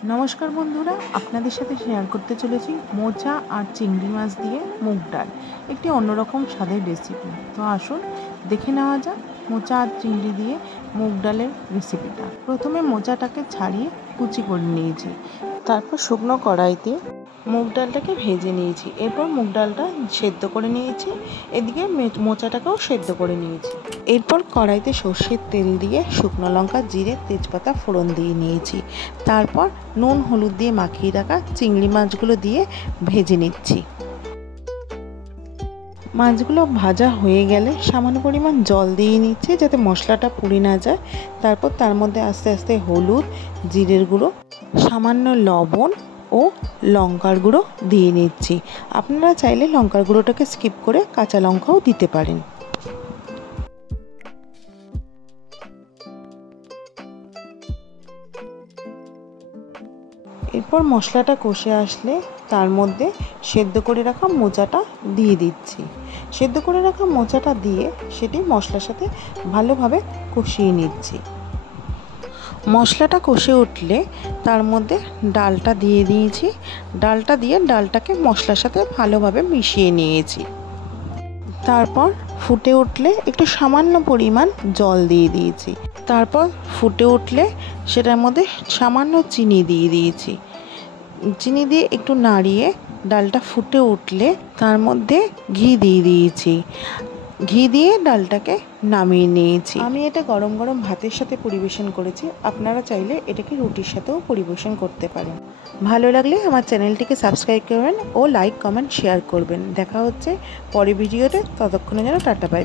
नमस्कार बंधुरा आपनादेर साथे शेयर करते चलेছি मोचा और चिंगड़ी माछ दिए मुग डाल एक अन्यरकम स्वादेर रेसिपि। तो आसुन देखे नेওয়া যাক मोचा और चिंगड़ी दिए मुग डालेर रेसिपिटा। प्रथमे मोचाटाके छाड़िए कुचि करे निয়েছি, तारपर शुकनो कड़ाईते मुग डालटाके भेजे निয়েছি, एरपर मुग डालटा सेদ্ধ करे निয়েছি, एदिके मोचाटाकेও सेদ্ধ करे निয়েছি। एरपर कड़ाईते सर्षेर तेल दिए शुकनो लंका जिरे तेजपाता फोड़न दिए निয়েছি, तारपर नुन हलुद दिए माखिए राखा चिंगड़ी माछगुलो दिए भेजे निচ্ছি। माछगुलो भाजा হয়ে গেলে সামান্য পরিমাণ জল দিয়ে নিচ্ছি যাতে মশলাটা পুড়ে না যায়। তারপর তার মধ্যে আস্তে আস্তে হলুদ, জিরের গুঁড়ো, সামান্য লবণ ও লঙ্কার গুঁড়ো দিয়ে নিচ্ছি। আপনারা চাইলে লঙ্কার গুঁড়োটাকে স্কিপ করে কাঁচা লঙ্কাও দিতে পারেন। এরপর মশলাটা কষে আসলে তার মধ্যে সেদ্ধ করে রাখা মোচাটা দিয়ে দিচ্ছি। সেদ্ধ করে রাখা মোচাটা দিয়ে সেটি মশলার সাথে ভালোভাবে কষিয়ে নিচ্ছি। মশলাটা কষে উঠলে তার মধ্যে ডালটা দিয়ে দিয়েছি, ডালটা দিয়ে ডালটাকে মশলার সাথে ভালোভাবে মিশিয়ে নিয়েছি। তারপর ফুটে উঠলে একটু সামান্য পরিমাণ জল দিয়ে দিয়েছি। তারপর ফুটে উঠলে সেটার মধ্যে সামান্য চিনি দিয়ে দিয়েছি। চিনি দিয়ে একটু নাড়িয়ে ডালটা ফুটে উঠলে তার মধ্যে ঘি দিয়ে দিয়েছি। ঘি দিয়ে ডালটাকে নামিয়ে নিয়েছি। আমি এটা গরম গরম ভাতের সাথে পরিবেশন করেছি, আপনারা চাইলে এটাকে রুটির সাথেও পরিবেশন করতে পারেন। ভালো লাগলে আমার চ্যানেলটিকে সাবস্ক্রাইব করবেন ও লাইক কমেন্ট শেয়ার করবেন। দেখা হচ্ছে পরের ভিডিওতে, ততক্ষণে যেন টাটা বাই।